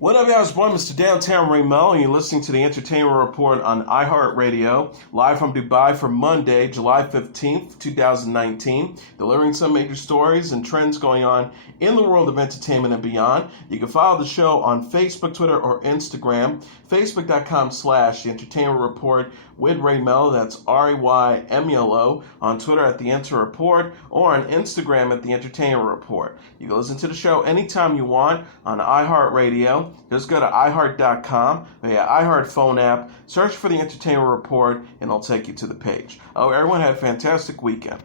What up, guys? Boy, Mr. Downtown Ray Melo, and you're listening to the Entertainment Report on iHeartRadio, live from Dubai for Monday, July 15th, 2019, delivering some major stories and trends going on in the world of entertainment and beyond. You can follow the show on Facebook, Twitter, or Instagram, facebook.com/The Entertainment Report with Ray Melo, that's RAYMELO, on Twitter at The Enter Report, or on Instagram at The Entertainment Report. You can listen to the show anytime you want on iHeartRadio. Just go to iHeart.com, the iHeart phone app, search for The Entertainment Report, and it'll take you to the page. Oh, everyone had a fantastic weekend.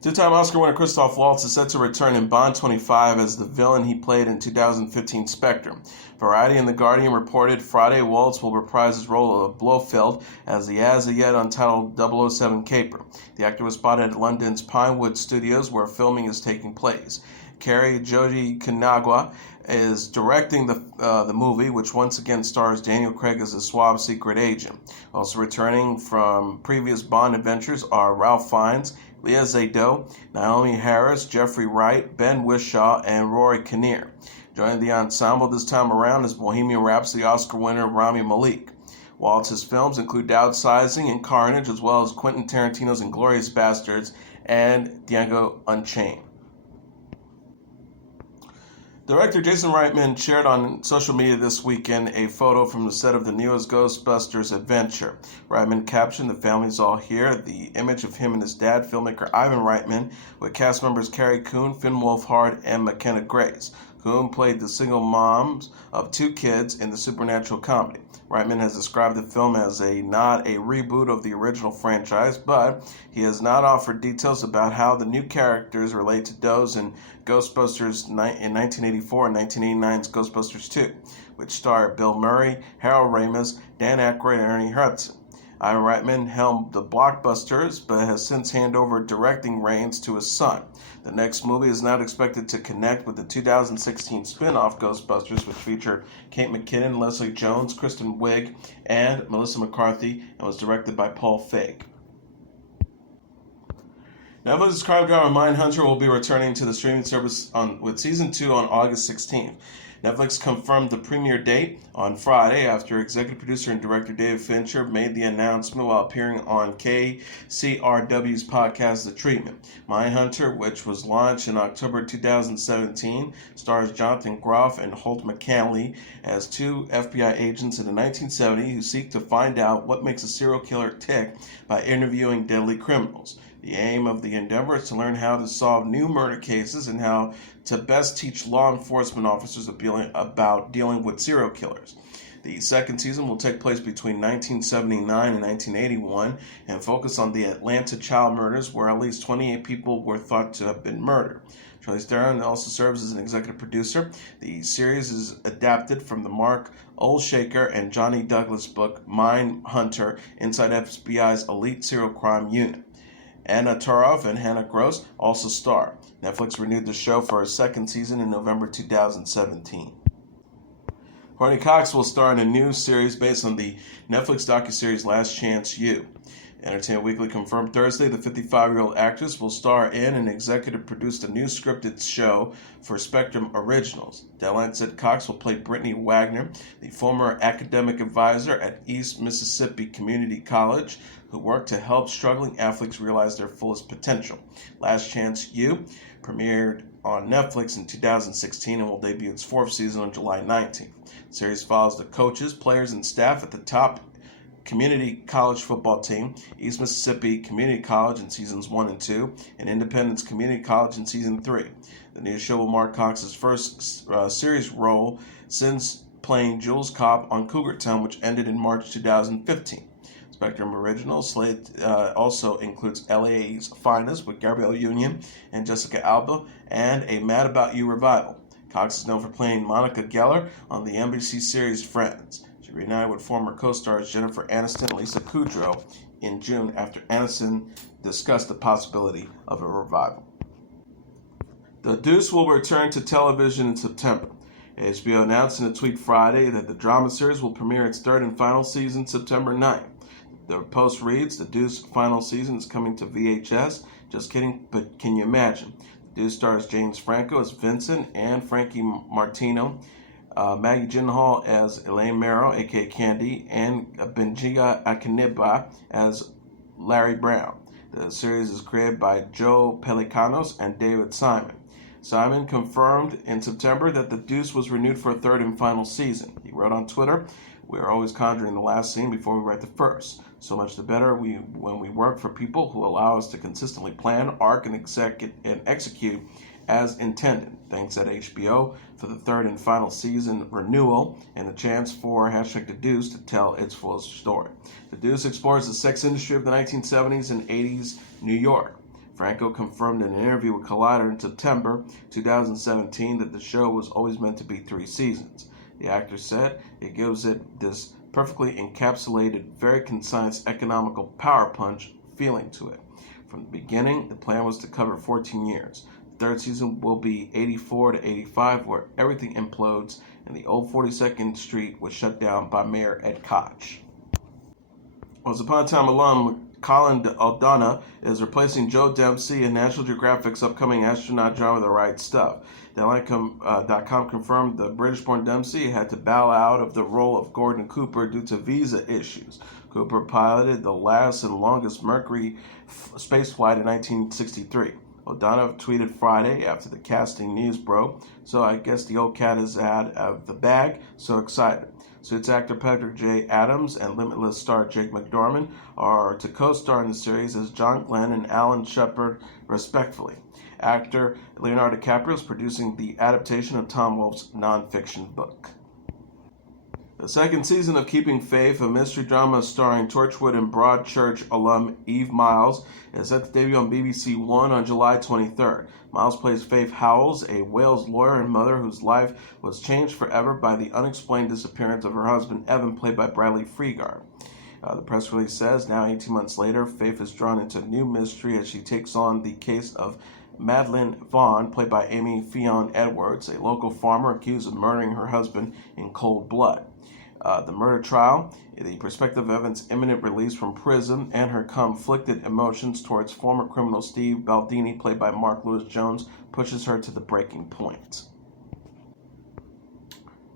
Two-time Oscar winner Christoph Waltz is set to return in Bond 25 as the villain he played in 2015 Spectre. Variety and The Guardian reported Friday Waltz will reprise his role of Blofeld as the as-yet untitled 007 caper. The actor was spotted at London's Pinewood Studios, where filming is taking place. Kerry Joji Kanagwa is directing the movie, which once again stars Daniel Craig as a suave secret agent. Also returning from previous Bond adventures are Ralph Fiennes, Leah Seydoux, Naomi Harris, Jeffrey Wright, Ben Whishaw, and Rory Kinnear. Joining the ensemble this time around is Bohemian Rhapsody Oscar winner Rami Malek. Waltz's films include Downsizing and Carnage, as well as Quentin Tarantino's Inglourious Basterds and Django Unchained. Director Jason Reitman shared on social media this weekend a photo from the set of the newest Ghostbusters adventure. Reitman captioned, "The family's all here," the image of him and his dad, filmmaker Ivan Reitman, with cast members Carrie Coon, Finn Wolfhard, and McKenna Grace. Coon played the single moms of two kids in the supernatural comedy. Reitman has described the film as not a reboot of the original franchise, but he has not offered details about how the new characters relate to those in Ghostbusters in 1984 and 1989's Ghostbusters 2, which starred Bill Murray, Harold Ramis, Dan Aykroyd, and Ernie Hudson. Ivan Reitman helmed the blockbusters, but has since handed over directing reins to his son. The next movie is not expected to connect with the 2016 spin-off Ghostbusters, which featured Kate McKinnon, Leslie Jones, Kristen Wiig, and Melissa McCarthy, and was directed by Paul Feig. Netflix's crime drama Mindhunter will be returning to the streaming service with Season 2 on August 16th. Netflix confirmed the premiere date on Friday after executive producer and director David Fincher made the announcement while appearing on KCRW's podcast The Treatment. Mindhunter, which was launched in October 2017, stars Jonathan Groff and Holt McCalley as two FBI agents in the 1970s who seek to find out what makes a serial killer tick by interviewing deadly criminals. The aim of the endeavor is to learn how to solve new murder cases and how to best teach law enforcement officers about dealing with serial killers. The second season will take place between 1979 and 1981 and focus on the Atlanta child murders, where at least 28 people were thought to have been murdered. Charlize Theron also serves as an executive producer. The series is adapted from the Mark Olshaker and Johnny Douglas book Mindhunter, Inside FBI's Elite Serial Crime Unit. Anna Torov and Hannah Gross also star. Netflix renewed the show for a second season in November 2017. Courteney Cox will star in a new series based on the Netflix docuseries Last Chance U. Entertainment Weekly confirmed Thursday the 55-year-old actress will star in and executive produced a new scripted show for Spectrum Originals. Deadline said Cox will play Brittany Wagner, the former academic advisor at East Mississippi Community College, who worked to help struggling athletes realize their fullest potential. Last Chance U premiered on Netflix in 2016 and will debut its fourth season on July 19th. The series follows the coaches, players, and staff at the top community college football team, East Mississippi Community College in seasons 1 and 2, and Independence Community College in season 3. The new show will mark Cox's first series role since playing Jules Kopp on Cougar Town, which ended in March 2015. Spectrum Original slate also includes LA's Finest with Gabrielle Union and Jessica Alba, and a Mad About You revival. Cox is known for playing Monica Geller on the NBC series Friends. She reunited with former co-stars Jennifer Aniston and Lisa Kudrow in June after Aniston discussed the possibility of a revival. The Deuce will return to television in September. HBO announced in a tweet Friday that the drama series will premiere its third and final season September 9th. The post reads, "The Deuce final season is coming to VHS. Just kidding, but can you imagine? The Deuce stars James Franco as Vincent and Frankie Martino, Maggie Gyllenhaal as Elaine Merrill, aka Candy, and Benjiga Akiniba as Larry Brown. The series is created by Joe Pelicanos and David Simon. Simon confirmed in September that The Deuce was renewed for a third and final season. He wrote on Twitter, "We are always conjuring the last scene before we write the first. So much the better when we work for people who allow us to consistently plan, arc, and execute as intended. Thanks at HBO for the third and final season renewal and a chance for #The Deuce to tell its full story." The Deuce explores the sex industry of the 1970s and 80s New York. Franco confirmed in an interview with Collider in September 2017 that the show was always meant to be 3 seasons. The actor said it gives it this perfectly encapsulated, very concise, economical power punch feeling to it. From the beginning, the plan was to cover 14 years. The third season will be 84 to 85, where everything implodes and the old 42nd Street was shut down by Mayor Ed Koch. Once Upon a Time alum Colin O'Donoghue is replacing Joe Dempsie in National Geographic's upcoming astronaut drama The Right Stuff. NYC.com confirmed the British-born Dempsey had to bow out of the role of Gordon Cooper due to visa issues. Cooper piloted the last and longest Mercury spaceflight in 1963. O'Donoghue tweeted Friday after the casting news broke, "So I guess the old cat is out of the bag, so excited." Suits actor Patrick J. Adams and Limitless star Jake McDormand are to co-star in the series as John Glenn and Alan Shepard, respectively. Actor Leonardo DiCaprio is producing the adaptation of Tom Wolfe's nonfiction book. The second season of Keeping Faith, a mystery drama starring Torchwood and Broadchurch alum Eve Myles, is set to debut on BBC One on July 23rd. Myles plays Faith Howells, a Wales lawyer and mother whose life was changed forever by the unexplained disappearance of her husband Evan, played by Bradley Freegard. The press release says, now 18 months later, Faith is drawn into a new mystery as she takes on the case of Madeline Vaughn, played by Amy Fionn Edwards, a local farmer accused of murdering her husband in cold blood. The murder trial, the prospective Evan's imminent release from prison, and her conflicted emotions towards former criminal Steve Baldini, played by Mark Lewis Jones, pushes her to the breaking point.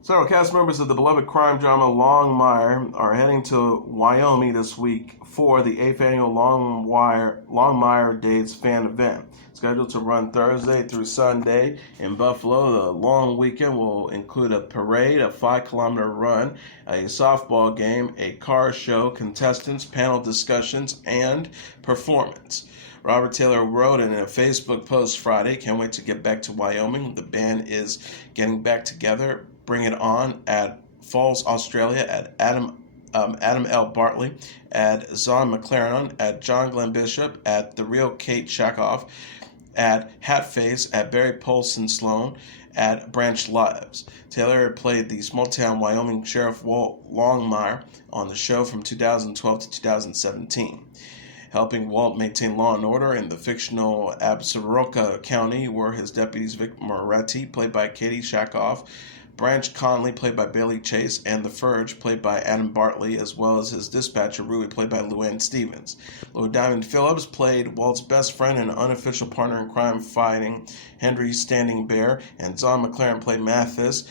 Several cast members of the beloved crime drama Longmire are heading to Wyoming this week for the 8th annual Longmire Days fan event. Scheduled to run Thursday through Sunday in Buffalo, the long weekend will include a parade, a 5-kilometer run, a softball game, a car show, contestants, panel discussions, and performance. Robert Taylor wrote in a Facebook post Friday, "Can't wait to get back to Wyoming. The band is getting back together. Bring it on at Falls, Australia, at Adam L. Bartley, at Zon McLaren, at John Glenn Bishop, at The Real Kate Shakoff, at Hatface, at Barry Polson Sloan, at Branch Lives." Taylor played the small-town Wyoming Sheriff Walt Longmire on the show from 2012 to 2017. Helping Walt maintain law and order in the fictional Absaroka County were his deputies Vic Moretti, played by Katie Shakoff, Branch Conley, played by Bailey Chase, and The Furge, played by Adam Bartley, as well as his dispatcher, Rui, played by Luann Stevens. Lou Diamond Phillips played Walt's best friend and unofficial partner in crime fighting, Henry Standing Bear, and Zon McLaren played Mathis,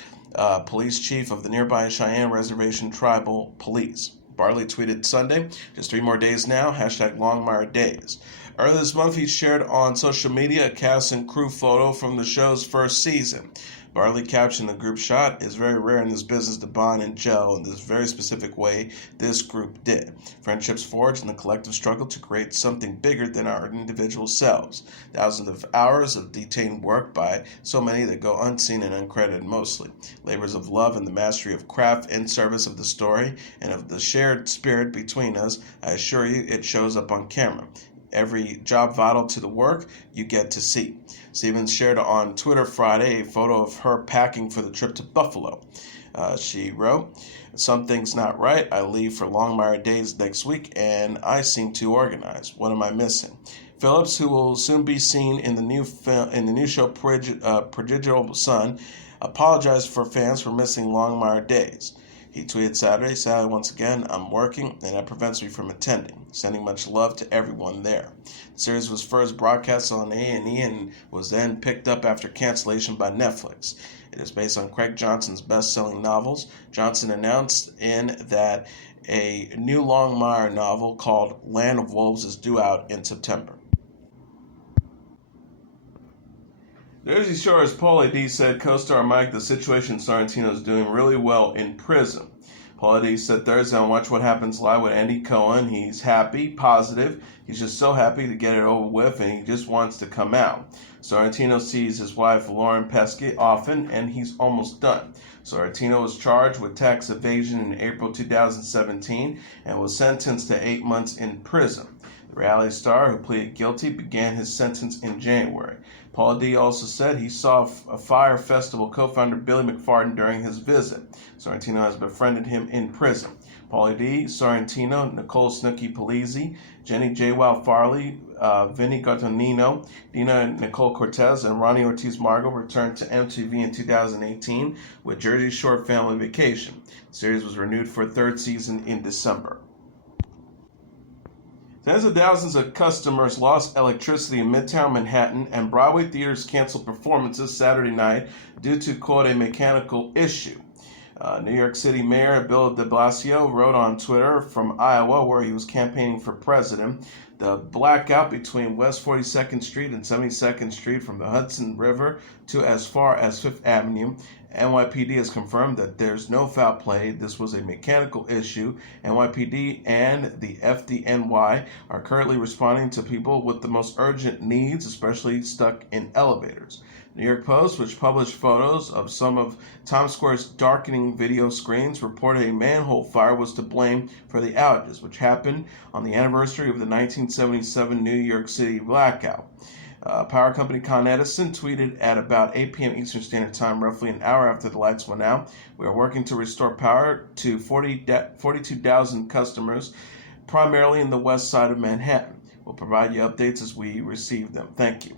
police chief of the nearby Cheyenne Reservation Tribal Police. Bartley tweeted Sunday, "Just 3 more days now, #Longmire Days." Earlier this month, he shared on social media a cast and crew photo from the show's first season. Bartley captioned the group shot, "It's very rare in this business to bond and gel in this very specific way this group did. Friendships forged in the collective struggle to create something bigger than our individual selves. Thousands of hours of detained work by so many that go unseen and uncredited mostly. Labors of love and the mastery of craft in service of the story and of the shared spirit between us. I assure you it shows up on camera. Every job vital to the work you get to see." Stevens shared on Twitter Friday a photo of her packing for the trip to Buffalo. She wrote, "Something's not right. I leave for Longmire Days next week, and I seem too organized. What am I missing?" Phillips, who will soon be seen in the new show Prodigal Son, apologized for fans for missing Longmire Days. He tweeted Saturday, "Sadly, once again, I'm working, and that prevents me from attending. Sending much love to everyone there." The series was first broadcast on A&E and was then picked up after cancellation by Netflix. It is based on Craig Johnson's best-selling novels. Johnson announced in that a new Longmire novel called Land of Wolves is due out in September. Jersey Shore's Pauly D said co-star Mike, "The situation Sorrentino is doing really well in prison." Pauly D said Thursday on Watch What Happens Live with Andy Cohen, "He's happy, positive. He's just so happy to get it over with, and he just wants to come out. Sorrentino sees his wife Lauren Pesky often, and he's almost done." Sorrentino was charged with tax evasion in April 2017 and was sentenced to 8 months in prison. The reality star, who pleaded guilty, began his sentence in January. Pauly D also said he saw a Fire Festival co-founder Billy McCartney during his visit. Sorrentino has befriended him in prison. Pauly D, Sorrentino, Nicole Snooki Polizzi, Jenny J. Wow Farley, Vinny Gatonino, Dina Nicole Cortez, and Ronnie Ortiz Margot returned to MTV in 2018 with Jersey Shore Family Vacation. The series was renewed for a third season in December. Tens of thousands of customers lost electricity in Midtown Manhattan, and Broadway theaters canceled performances Saturday night due to, quote, "a mechanical issue." New York City Mayor Bill de Blasio wrote on Twitter from Iowa, where he was campaigning for president, "The blackout between West 42nd Street and 72nd Street from the Hudson River to as far as 5th Avenue. NYPD has confirmed that there's no foul play. This was a mechanical issue. NYPD and the FDNY are currently responding to people with the most urgent needs, especially stuck in elevators." New York Post, which published photos of some of Times Square's darkening video screens, reported a manhole fire was to blame for the outages, which happened on the anniversary of the 1977 New York City Blackout. Power company Con Edison tweeted at about 8 p.m. Eastern Standard Time, roughly an hour after the lights went out, "We are working to restore power to 42,000 customers, primarily in the west side of Manhattan. We'll provide you updates as we receive them. Thank you."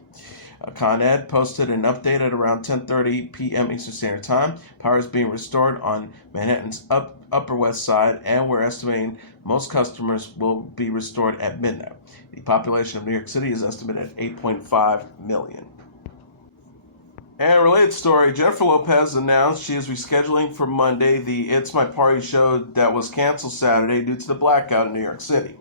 Con Ed posted an update at around 10:30 p.m. Eastern Standard Time. Power is being restored on Manhattan's Upper West Side, and we're estimating most customers will be restored at midnight. The population of New York City is estimated at 8.5 million. And a related story, Jennifer Lopez announced she is rescheduling for Monday the It's My Party show that was canceled Saturday due to the blackout in New York City.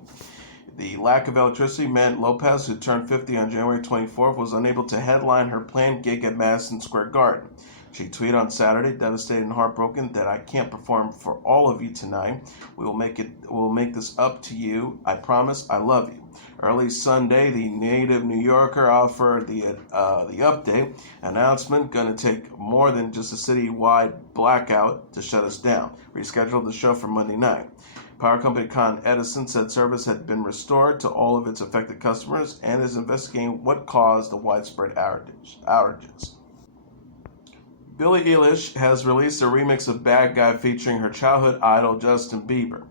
The lack of electricity meant Lopez, who turned 50 on January 24th, was unable to headline her planned gig at Madison Square Garden. She tweeted on Saturday, "Devastated and heartbroken that I can't perform for all of you tonight. We'll make this up to you. I promise. I love you." Early Sunday, the native New Yorker offered the update announcement, "Going to take more than just a citywide blackout to shut us down. Rescheduled the show for Monday night." Power company Con Edison said service had been restored to all of its affected customers and is investigating what caused the widespread outages. Billie Eilish has released a remix of "Bad Guy" featuring her childhood idol Justin Bieber.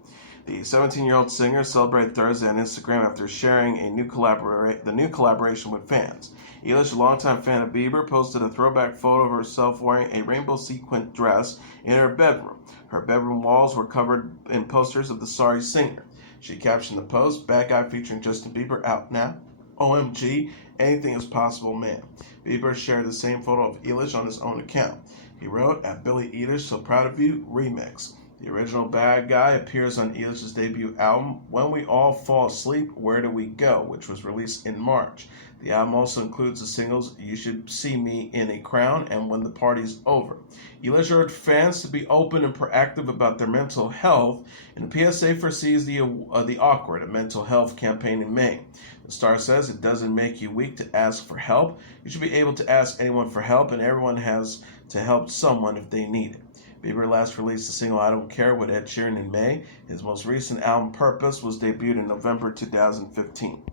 The 17-year-old singer celebrated Thursday on Instagram after sharing the new collaboration with fans. Eilish, a longtime fan of Bieber, posted a throwback photo of herself wearing a rainbow sequin dress in her bedroom. Her bedroom walls were covered in posters of the sorry singer. She captioned the post, "Bad Guy featuring Justin Bieber out now. OMG, anything is possible, man." Bieber shared the same photo of Eilish on his own account. He wrote, "At Billie Eilish, so proud of you, remix." The original "Bad Guy" appears on Eilish's debut album, "When We All Fall Asleep, Where Do We Go?", which was released in March. The album also includes the singles "You Should See Me in a Crown" and "When the Party's Over." Eilish urged fans to be open and proactive about their mental health, and the PSA foresees the Awkward, a mental health campaign in May. The star says it doesn't make you weak to ask for help. You should be able to ask anyone for help, and everyone has to help someone if they need it. Bieber last released the single "I Don't Care" with Ed Sheeran in May. His most recent album, Purpose, was debuted in November 2015.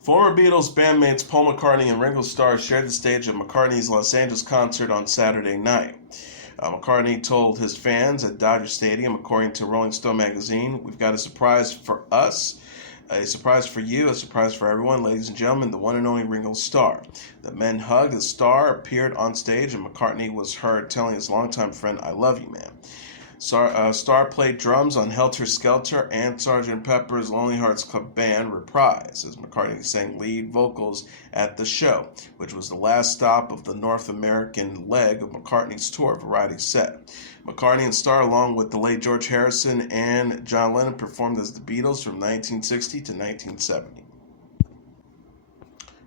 Former Beatles bandmates Paul McCartney and Ringo Starr shared the stage at McCartney's Los Angeles concert on Saturday night. McCartney told his fans at Dodger Stadium, according to Rolling Stone magazine, "We've got a surprise for us, a surprise for you, a surprise for everyone, ladies and gentlemen, the one and only Ringo Starr." The men hugged. The star appeared on stage, and McCartney was heard telling his longtime friend, "I love you, man." Starr played drums on Helter Skelter and Sgt. Pepper's Lonely Hearts Club Band Reprise, as McCartney sang lead vocals at the show, which was the last stop of the North American leg of McCartney's tour, Variety said. McCartney and Starr, along with the late George Harrison and John Lennon, performed as the Beatles from 1960 to 1970.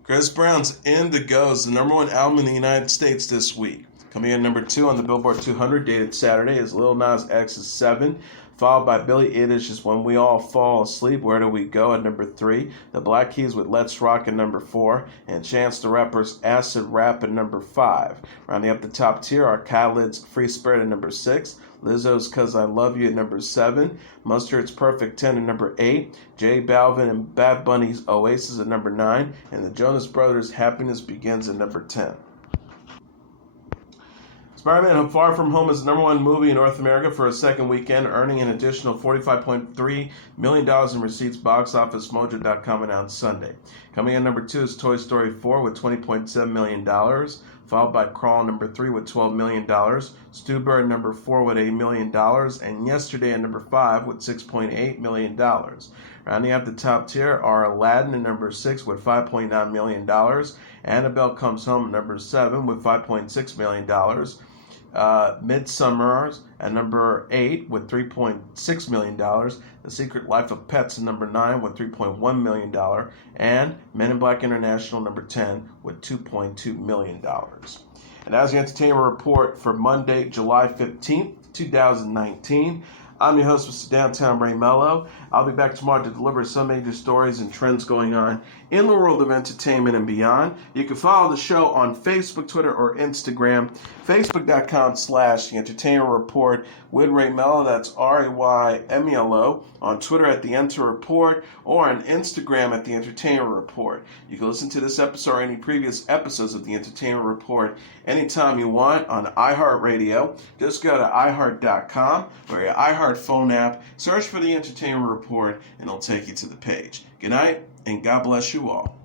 Chris Brown's Indigo is the #1 album in the United States this week. Coming in #2 on the Billboard 200, dated Saturday, is Lil Nas X's 7, followed by Billie Eilish's When We All Fall Asleep, Where Do We Go at #3, the Black Keys with Let's Rock at #4, and Chance the Rapper's Acid Rap at #5. Rounding up the top tier are Khaled's Free Spirit at #6, Lizzo's 'Cause I Love You at #7, Mustard's Perfect 10 at #8, J Balvin and Bad Bunny's Oasis at #9, and the Jonas Brothers' Happiness Begins at #10. Spider-Man Far From Home is the #1 movie in North America for a second weekend, earning an additional $45.3 million in receipts, BoxOfficeMojo.com announced Sunday. Coming in #2 is Toy Story 4 with $20.7 million, followed by Crawl #3 with $12 million, Stuber at #4 with $8 million, and Yesterday at #5 with $6.8 million. Rounding out the top tier are Aladdin at #6 with $5.9 million, Annabelle Comes Home at #7 with $5.6 million, Midsommar at #8 with $3.6 million, The Secret Life of Pets at #9 with $3.1 million, and Men in Black International #10 with $2.2 million. And as the entertainment report for Monday, July 15th, 2019, I'm your host, Mr. Downtown Ray Melo. I'll be back tomorrow to deliver some major stories and trends going on in the world of entertainment and beyond. You can follow the show on Facebook, Twitter, or Instagram. Facebook.com/The Entertainment Report with Ray Melo. That's RAYMELO. On Twitter at The Enter Report, or on Instagram at The Entertainment Report. You can listen to this episode or any previous episodes of The Entertainment Report anytime you want on iHeartRadio. Just go to iHeart.com or your iHeart phone app, search for The Entertainment Report, and it'll take you to the page. Good night, and God bless you all.